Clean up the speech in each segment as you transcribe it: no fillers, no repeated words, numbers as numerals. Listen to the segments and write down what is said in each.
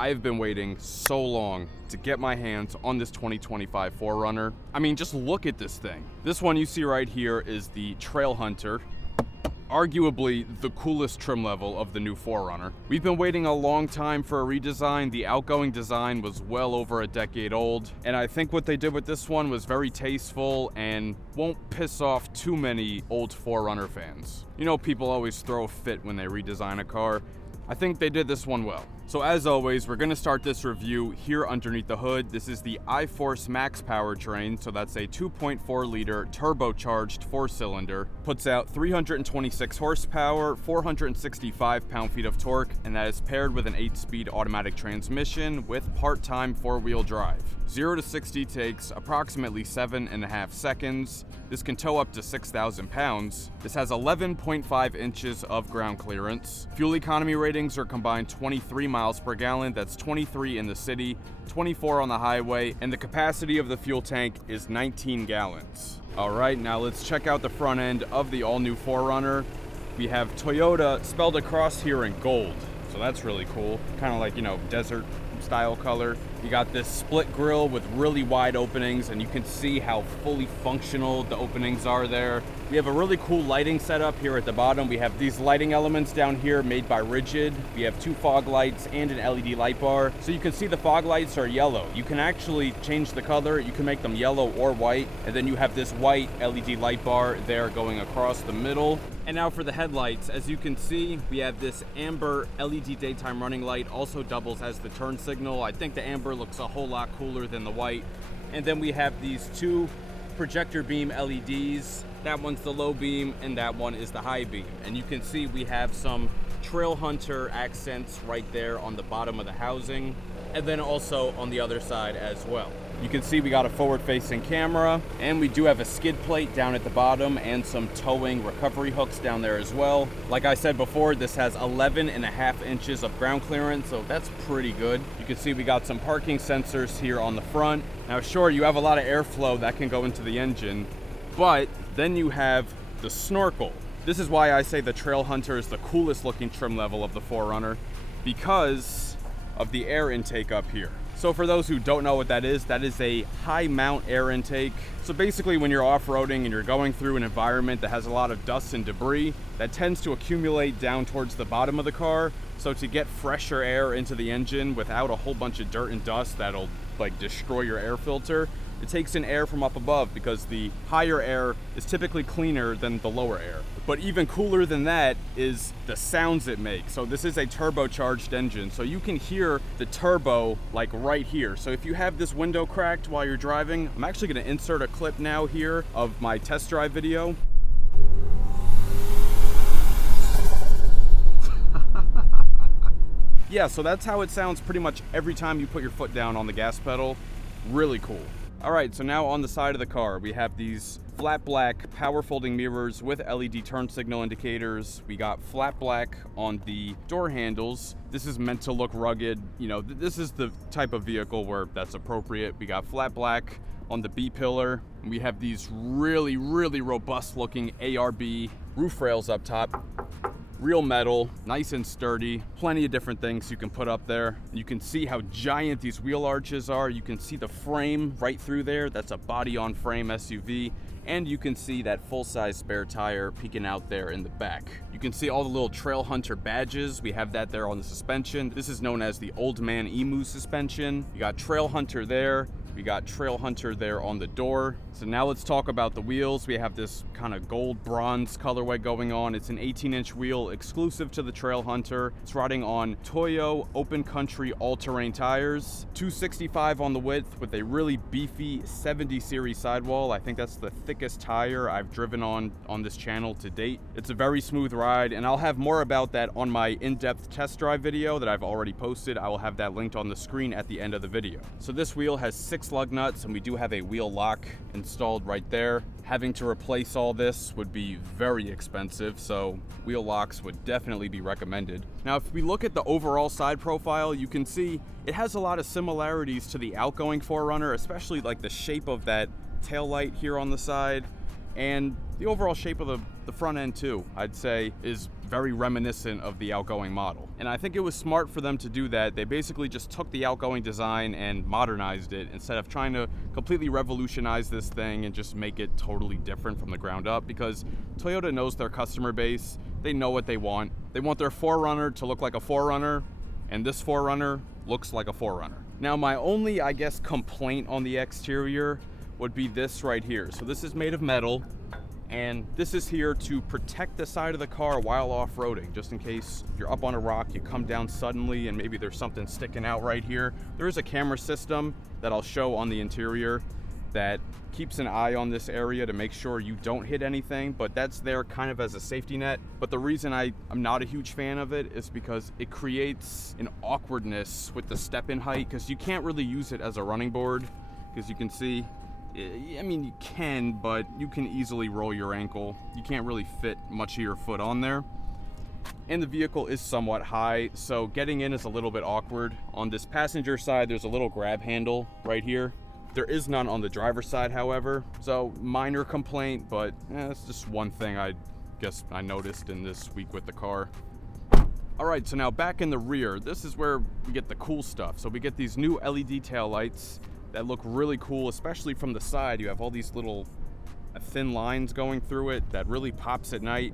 I have been waiting so long to get my hands on this 2025 4Runner. I mean, just look at this thing. This one you see right here is the Trailhunter. Arguably the coolest trim level of the new 4Runner. We've been waiting a long time for a redesign. The outgoing design was well over a decade old, and I think what they did with this one was very tasteful and won't piss off too many old 4Runner fans. You know, people always throw a fit when they redesign a car. I think they did this one well. So as always, we're gonna start this review here underneath the hood. This is the iForce Max powertrain, so that's a 2.4 liter turbocharged 4-cylinder. Puts out 326 horsepower, 465 pound-feet of torque, and that is paired with an 8-speed automatic transmission with part-time 4-wheel drive. 0 to 60 takes approximately 7.5 seconds. This can tow up to 6,000 pounds. This has 11.5 inches of ground clearance. Fuel economy ratings are combined 23 miles per gallon. That's 23 in the city, 24 on the highway, and the capacity of the fuel tank is 19 gallons. All right, now let's check out the front end of the all-new 4Runner. We have Toyota spelled across here in gold, so that's really cool. Kind of like, you know, desert style color. You got this split grille with really wide openings, and you can see how fully functional the openings are there. We have a really cool lighting setup here at the bottom. We have these lighting elements down here made by Rigid. We have 2 fog lights and an LED light bar. So you can see the fog lights are yellow. You can actually change the color. You can make them yellow or white. And then you have this white LED light bar there going across the middle. And now for the headlights. As you can see, we have this amber LED daytime running light, also doubles as the turn signal. I think the amber looks a whole lot cooler than the white. And then we have these 2 projector beam LEDs. That one's the low beam and that one is the high beam. And you can see we have some Trailhunter accents right there on the bottom of the housing, and then also on the other side as well. You can see we got a forward-facing camera, and we do have a skid plate down at the bottom and some towing recovery hooks down there as well. Like I said before, this has 11.5 inches of ground clearance, so that's pretty good. You can see we got some parking sensors here on the front. Now sure, you have a lot of airflow that can go into the engine, but then you have the snorkel. This is why I say the Trailhunter is the coolest looking trim level of the 4Runner, because of the air intake up here. So for those who don't know what that is a high mount air intake. So basically when you're off-roading and you're going through an environment that has a lot of dust and debris, that tends to accumulate down towards the bottom of the car. So to get fresher air into the engine without a whole bunch of dirt and dust that'll like destroy your air filter, it takes in air from up above, because the higher air is typically cleaner than the lower air. But even cooler than that is the sounds it makes. So this is a turbocharged engine, so you can hear the turbo like right here. So if you have this window cracked while you're driving, I'm actually gonna insert a clip now here of my test drive video. Yeah, so that's how it sounds pretty much every time you put your foot down on the gas pedal. Really cool. All right, so now on the side of the car, we have these flat black power folding mirrors with LED turn signal indicators. We got flat black on the door handles. This is meant to look rugged. You know, this is the type of vehicle where that's appropriate. We got flat black on the B-pillar. We have these really, really robust looking ARB roof rails up top. Real metal, nice and sturdy, plenty of different things you can put up there. You can see how giant these wheel arches are. You can see the frame right through there. That's a body on frame SUV. And you can see that full-size spare tire peeking out there in the back. You can see all the little Trailhunter badges. We have that there on the suspension. This is known as the Old Man Emu suspension. You got Trailhunter there. We got Trailhunter there on the door. So now let's talk about the wheels. We have this kind of gold bronze colorway going on. It's an 18-inch wheel exclusive to the Trailhunter. It's riding on Toyo Open Country all-terrain tires. 265 on the width with a really beefy 70 series sidewall. I think that's the thickest tire I've driven on this channel to date. It's a very smooth ride, and I'll have more about that on my in-depth test drive video that I've already posted. I will have that linked on the screen at the end of the video. So this wheel has 6 lug nuts, and we do have a wheel lock installed right there. Having to replace all this would be very expensive, so wheel locks would definitely be recommended. Now, if we look at the overall side profile, you can see it has a lot of similarities to the outgoing 4Runner, especially like the shape of that tail light here on the side, and the overall shape of the front end too, I'd say, is very reminiscent of the outgoing model. And I think it was smart for them to do that. They basically just took the outgoing design and modernized it instead of trying to completely revolutionize this thing and just make it totally different from the ground up, because Toyota knows their customer base. They know what they want. They want their 4Runner to look like a 4Runner, and this 4Runner looks like a 4Runner. Now, my only, I guess, complaint on the exterior would be this right here. So this is made of metal, and this is here to protect the side of the car while off-roading, just in case you're up on a rock, you come down suddenly, and maybe there's something sticking out right here. There is a camera system that I'll show on the interior that keeps an eye on this area to make sure you don't hit anything, but that's there kind of as a safety net. But the reason I'm not a huge fan of it is because it creates an awkwardness with the step-in height, because you can't really use it as a running board, because you can see, I mean, you can, but you can easily roll your ankle. You can't really fit much of your foot on there. And the vehicle is somewhat high, so getting in is a little bit awkward. On this passenger side, there's a little grab handle right here. There is none on the driver's side, however, so minor complaint, but that's just one thing I guess I noticed in this week with the car. All right, so now back in the rear, this is where we get the cool stuff. So we get these new LED taillights that look really cool, especially from the side. You have all these little thin lines going through it that really pops at night.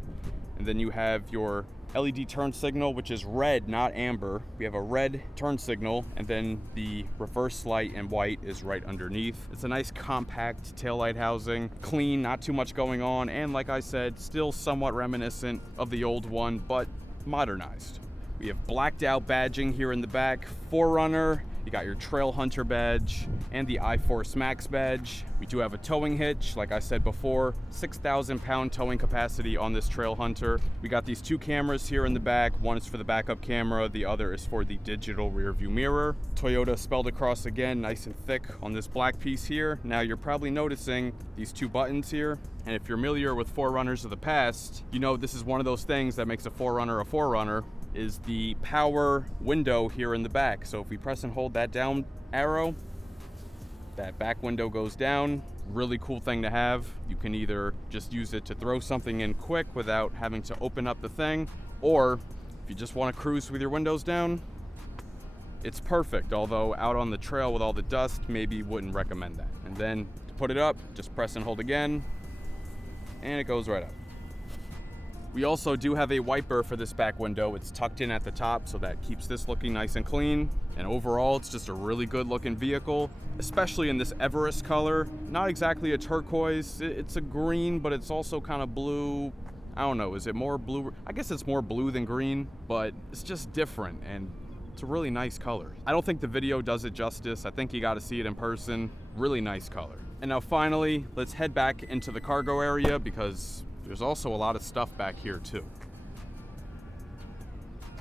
And then you have your LED turn signal, which is red, not amber. We have a red turn signal, and then the reverse light in white is right underneath. It's a nice compact taillight housing, clean, not too much going on, and like I said, still somewhat reminiscent of the old one, but modernized. We have blacked out badging here in the back, 4Runner. You got your Trailhunter badge and the iForce Max badge. We do have a towing hitch, like I said before, 6,000 pound towing capacity on this Trailhunter. We got these two cameras here in the back. One is for the backup camera, the other is for the digital rear view mirror. Toyota spelled across again, nice and thick on this black piece here. Now you're probably noticing these two buttons here. And if you're familiar with 4Runners of the past, you know this is one of those things that makes a 4Runner a 4Runner, is the power window here in the back. So if we press and hold that down arrow, that back window goes down. Really cool thing to have. You can either just use it to throw something in quick without having to open up the thing, or if you just want to cruise with your windows down, it's perfect. Although out on the trail with all the dust, maybe wouldn't recommend that. And then to put it up, just press and hold again, and it goes right up. We also do have a wiper for this back window. It's tucked in at the top, so that keeps this looking nice and clean. And overall, it's just a really good looking vehicle, especially in this Everest color. Not exactly a turquoise, it's a green, but it's also kind of blue. I don't know, is it more blue? I guess it's more blue than green, but it's just different, and it's a really nice color. I don't think the video does it justice. I think you got to see it in person. Really nice color. And now finally, let's head back into the cargo area, because there's also a lot of stuff back here too.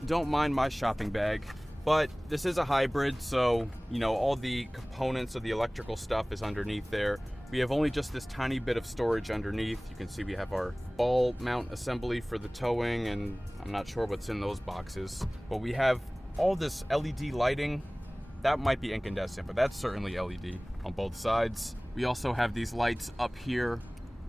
Don't mind my shopping bag, but this is a hybrid, so you know all the components of the electrical stuff is underneath there. We have only just this tiny bit of storage underneath. You can see we have our ball mount assembly for the towing, and I'm not sure what's in those boxes, but we have all this LED lighting. That might be incandescent, but that's certainly LED on both sides. We also have these lights up here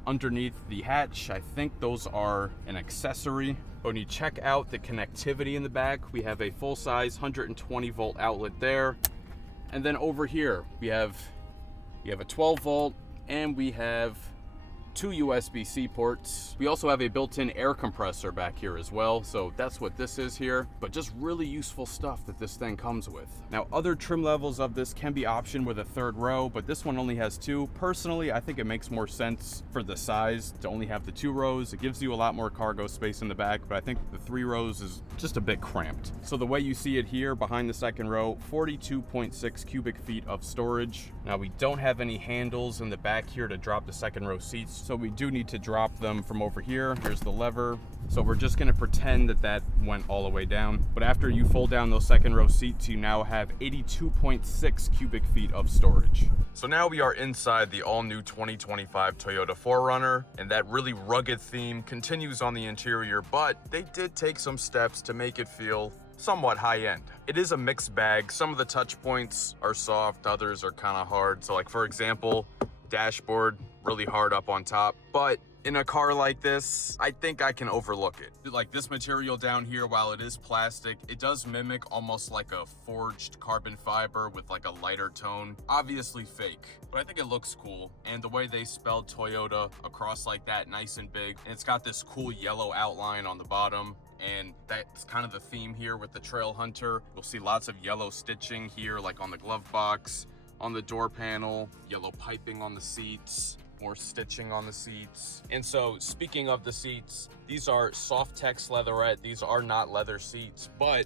underneath the hatch. I think those are an accessory. But when you check out the connectivity in the back, we have a full-size 120 volt outlet there. And then over here, we have a 12 volt, and we have two USB-C ports. We also have a built-in air compressor back here as well, so that's what this is here, but just really useful stuff that this thing comes with. Now, other trim levels of this can be optioned with a third row, but this one only has two. Personally, I think it makes more sense for the size to only have the 2 rows. It gives you a lot more cargo space in the back, but I think the 3 rows is just a bit cramped. So the way you see it here behind the second row, 42.6 cubic feet of storage. Now, we don't have any handles in the back here to drop the second row seats, so we do need to drop them from over here. Here's the lever. So we're just gonna pretend that that went all the way down. But after you fold down those second row seats, you now have 82.6 cubic feet of storage. So now we are inside the all-new 2025 Toyota 4Runner, and that really rugged theme continues on the interior, but they did take some steps to make it feel somewhat high-end. It is a mixed bag. Some of the touch points are soft, others are kind of hard. So like, for example, dashboard, really hard up on top, but in a car like this, I think I can overlook it. Like this material down here, while it is plastic, it does mimic almost like a forged carbon fiber with like a lighter tone. Obviously fake, but I think it looks cool. And the way they spelled Toyota across like that, nice and big, and it's got this cool yellow outline on the bottom. And that's kind of the theme here with the Trailhunter. You'll see lots of yellow stitching here, like on the glove box, on the door panel, yellow piping on the seats, more stitching on the seats. And so speaking of the seats, these are Softex leatherette. These are not leather seats, but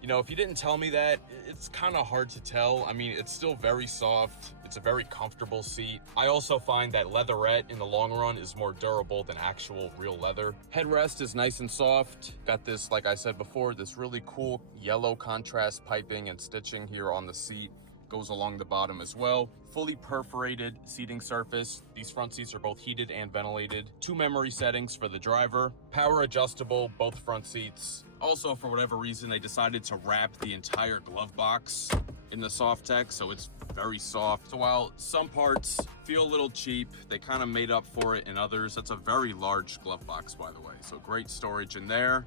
you know, if you didn't tell me that, it's kind of hard to tell. I mean, it's still very soft. It's a very comfortable seat. I also find that leatherette in the long run is more durable than actual real leather. Headrest is nice and soft. Got this, like I said before, this really cool yellow contrast piping and stitching here on the seat. Goes along the bottom as well. Fully perforated seating surface. These front seats are both heated and ventilated. 2 memory settings for the driver. Power adjustable, both front seats. Also, for whatever reason, they decided to wrap the entire glove box in the Softex, so it's very soft. So while some parts feel a little cheap, they kind of made up for it in others. That's a very large glove box, by the way. So great storage in there.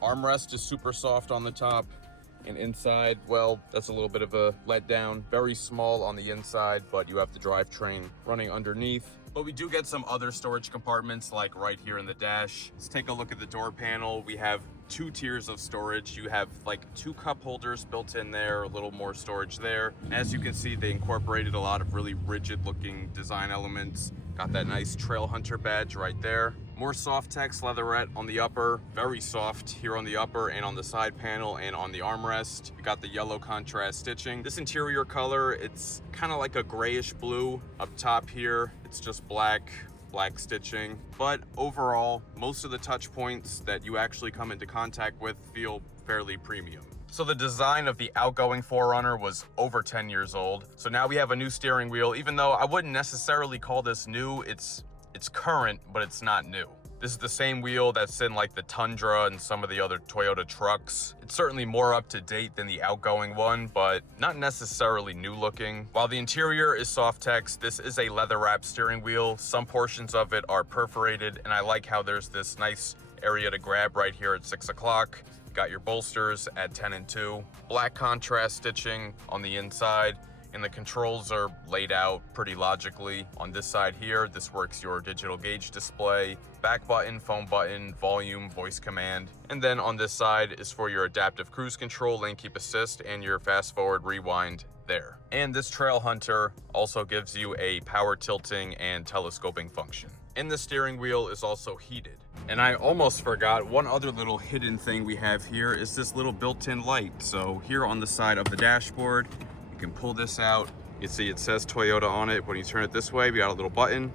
Armrest is super soft on the top. And inside, well, that's a little bit of a letdown. Very small on the inside, but you have the drivetrain running underneath. But we do get some other storage compartments, like right here in the dash. Let's take a look at the door panel. We have 2 tiers of storage. You have like 2 cup holders built in there, a little more storage there. As you can see, they incorporated a lot of really rigid looking design elements. Got that nice Trailhunter badge right there. More Softex leatherette on the upper, very soft here on the upper and on the side panel and on the armrest. We got the yellow contrast stitching. This interior color, it's kind of like a grayish blue. Up top here, it's just black stitching. But overall, most of the touch points that you actually come into contact with feel fairly premium. So the design of the outgoing 4Runner was over 10 years old. So now we have a new steering wheel, even though I wouldn't necessarily call this new. It's current, but it's not new. This is the same wheel that's in like the Tundra and some of the other Toyota trucks. It's certainly more up to date than the outgoing one, but not necessarily new looking. While the interior is Softex, this is a leather wrapped steering wheel. Some portions of it are perforated, and I like how there's this nice area to grab right here at 6 o'clock. Got your bolsters at 10 and 2. Black contrast stitching on the inside. And the controls are laid out pretty logically. On this side here, this works your digital gauge display, back button, phone button, volume, voice command. And then on this side is for your adaptive cruise control, lane keep assist, and your fast forward rewind there. And this Trailhunter also gives you a power tilting and telescoping function. And the steering wheel is also heated. And I almost forgot, one other little hidden thing we have here is this little built-in light. So here on the side of the dashboard, you can pull this out. You see it says Toyota on it. When you turn it this way, we got a little button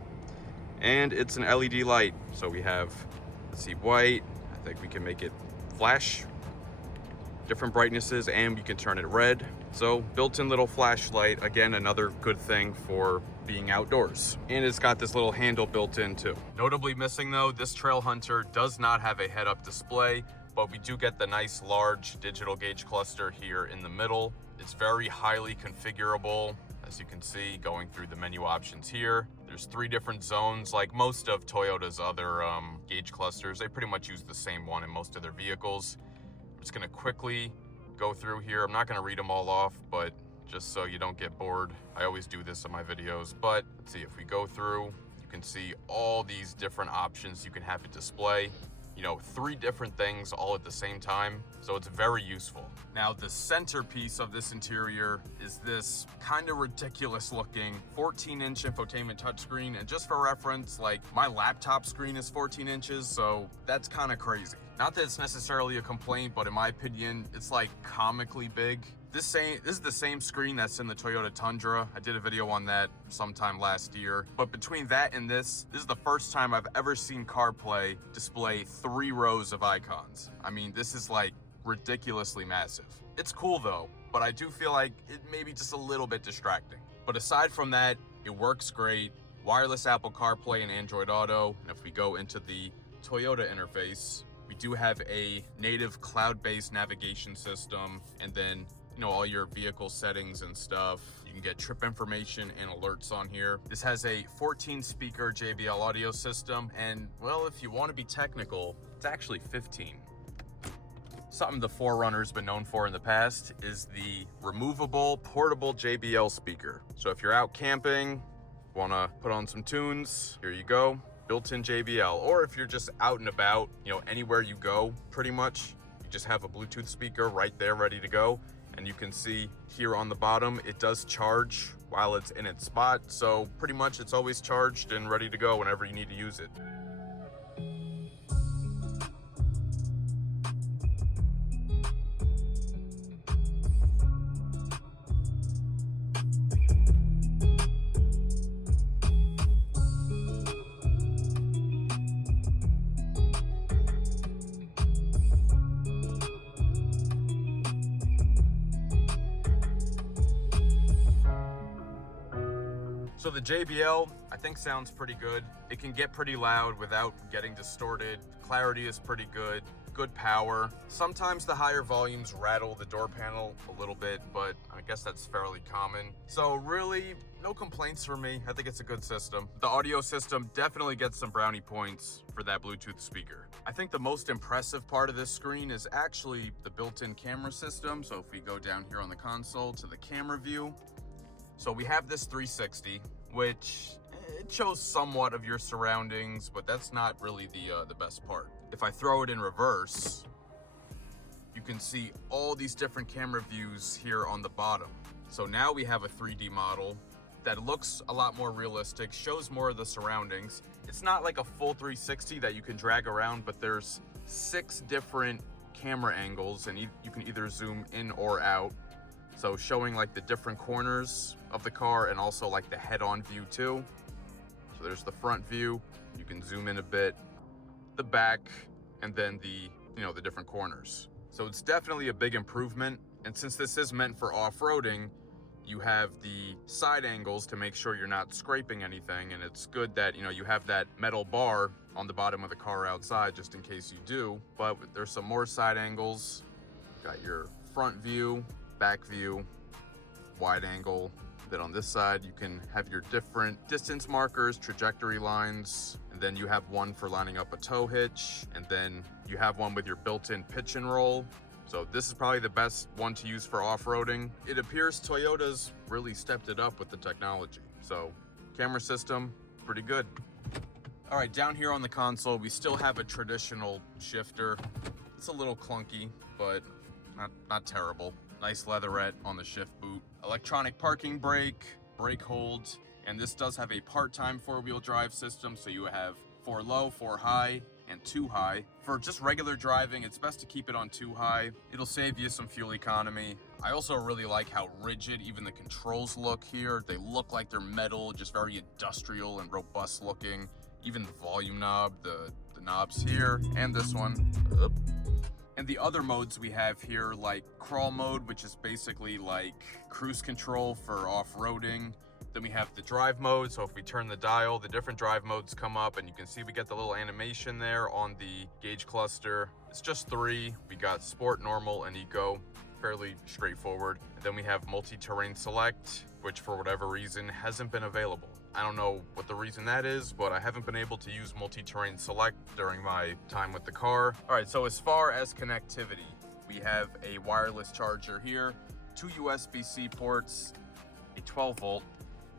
and it's an LED light. So we have, let's see, white. I think we can make it flash, different brightnesses, and you can turn it red. So built-in little flashlight, again, another good thing for being outdoors. And it's got this little handle built in too. Notably missing though, this Trailhunter does not have a head-up display, but we do get the nice large digital gauge cluster here in the middle. It's very highly configurable, as you can see, going through the menu options here. There's 3 different zones, like most of Toyota's other gauge clusters. They pretty much use the same one in most of their vehicles. I'm just gonna quickly go through here. I'm not gonna read them all off, but just so you don't get bored. I always do this in my videos, but let's see, if we go through, you can see all these different options you can have it display. You know, 3 different things all at the same time, so it's very useful. Now, the centerpiece of this interior is this kind of ridiculous looking 14-inch infotainment touchscreen, and just for reference, like my laptop screen is 14 inches, so that's kind of crazy. Not that it's necessarily a complaint, but in my opinion, it's like comically big. This is the same screen that's in the Toyota Tundra. I did a video on that sometime last year. But between that and this is the first time I've ever seen CarPlay display 3 rows of icons. I mean, this is like ridiculously massive. It's cool though, but I do feel like it may be just a little bit distracting. But aside from that, it works great. Wireless Apple CarPlay and Android Auto. And if we go into the Toyota interface, we do have a native cloud-based navigation system, and then all your vehicle settings and stuff. You can get trip information and alerts on here. This has a 14 speaker JBL audio system. And well, if you want to be technical, it's actually 15. Something the 4Runner's been known for in the past is the removable portable JBL speaker. So if you're out camping, want to put on some tunes, here you go, built-in JBL. Or if you're just out and about, anywhere you go, pretty much, you just have a Bluetooth speaker right there ready to go. And you can see here on the bottom, it does charge while it's in its spot. So pretty much it's always charged and ready to go whenever you need to use it. So the JBL, I think sounds pretty good. It can get pretty loud without getting distorted. Clarity is pretty good, good power. Sometimes the higher volumes rattle the door panel a little bit, but I guess that's fairly common. So really, no complaints for me. I think it's a good system. The audio system definitely gets some brownie points for that Bluetooth speaker. I think the most impressive part of this screen is actually the built-in camera system. So if we go down here on the console to the camera view, so we have this 360, which it shows somewhat of your surroundings, but that's not really the best part. If I throw it in reverse, you can see all these different camera views here on the bottom. So now we have a 3D model that looks a lot more realistic, shows more of the surroundings. It's not like a full 360 that you can drag around, but there's 6 different camera angles, and you can either zoom in or out. So showing like the different corners of the car and also like the head-on view too. So there's the front view, you can zoom in a bit, the back, and then the different corners. So it's definitely a big improvement. And since this is meant for off-roading, you have the side angles to make sure you're not scraping anything. And it's good that, you have that metal bar on the bottom of the car outside just in case you do. But there's some more side angles. Got your front view, back view, wide angle. Then on this side, you can have your different distance markers, trajectory lines, and then you have one for lining up a tow hitch, and then you have one with your built-in pitch and roll. So this is probably the best one to use for off-roading. It appears Toyota's really stepped it up with the technology. So camera system, pretty good. All right, down here on the console, we still have a traditional shifter. It's a little clunky, but not terrible. Nice leatherette on the shift boot. Electronic parking brake, brake hold, and this does have a part-time 4-wheel drive system, so you have 4 low, 4 high, and 2 high. For just regular driving, it's best to keep it on 2 high. It'll save you some fuel economy. I also really like how rigid even the controls look here. They look like they're metal, just very industrial and robust looking. Even the volume knob, the knobs here, and this one. And the other modes we have here, like crawl mode, which is basically like cruise control for off-roading. Then we have the drive mode. So if we turn the dial, the different drive modes come up, and you can see we get the little animation there on the gauge cluster. It's just 3. We got sport, normal, and eco. Fairly straightforward. And then we have multi-terrain select, which for whatever reason hasn't been available. I don't know what the reason that is, but I haven't been able to use multi-terrain select during my time with the car. All right, so as far as connectivity, we have a wireless charger here, 2 USB-C ports, a 12 volt,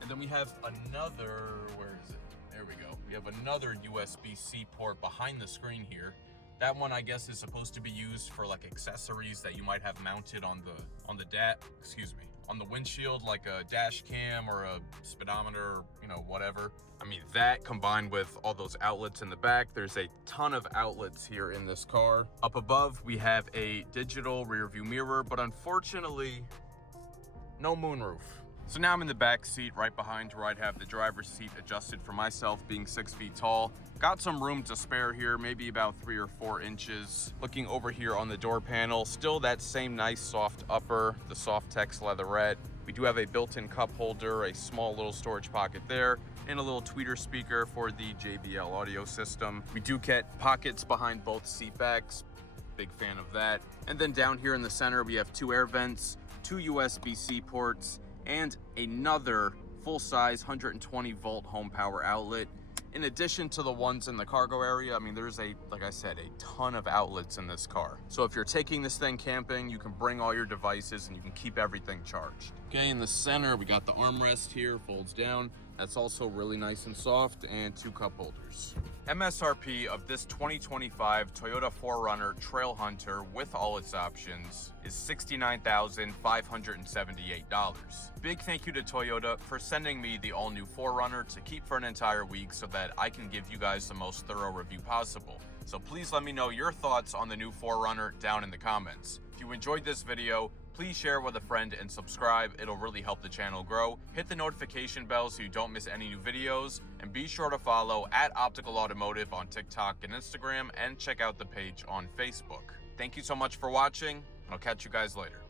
and then we have another, where is it? There we go. We have another USB-C port behind the screen here. That one, I guess, is supposed to be used for like accessories that you might have mounted on the on the windshield, like a dash cam or a speedometer, whatever. I mean, that combined with all those outlets in the back, there's a ton of outlets here in this car. Up above, we have a digital rear view mirror, but unfortunately, no moonroof. So now I'm in the back seat right behind where I'd have the driver's seat adjusted for myself, being 6 feet tall. Got some room to spare here, maybe about 3 or 4 inches. Looking over here on the door panel, still that same nice soft upper, the Softex leatherette. We do have a built-in cup holder, a small little storage pocket there, and a little tweeter speaker for the JBL audio system. We do get pockets behind both seat backs. Big fan of that. And then down here in the center, we have 2 air vents. 2 USB-C ports, and another full-size 120 volt home power outlet. In addition to the ones in the cargo area, I mean, there's like I said, a ton of outlets in this car. So if you're taking this thing camping, you can bring all your devices and you can keep everything charged. Okay, in the center, we got the armrest here, folds down. That's also really nice and soft, and 2 cup holders. MSRP of this 2025 Toyota 4Runner Trailhunter with all its options is $69,578. Big thank you to Toyota for sending me the all-new 4Runner to keep for an entire week so that I can give you guys the most thorough review possible. So please let me know your thoughts on the new 4Runner down in the comments. If you enjoyed this video, please share with a friend and subscribe. It'll really help the channel grow. Hit the notification bell so you don't miss any new videos, and be sure to follow @Optical Automotive on TikTok and Instagram, and check out the page on Facebook. Thank you so much for watching, and I'll catch you guys later.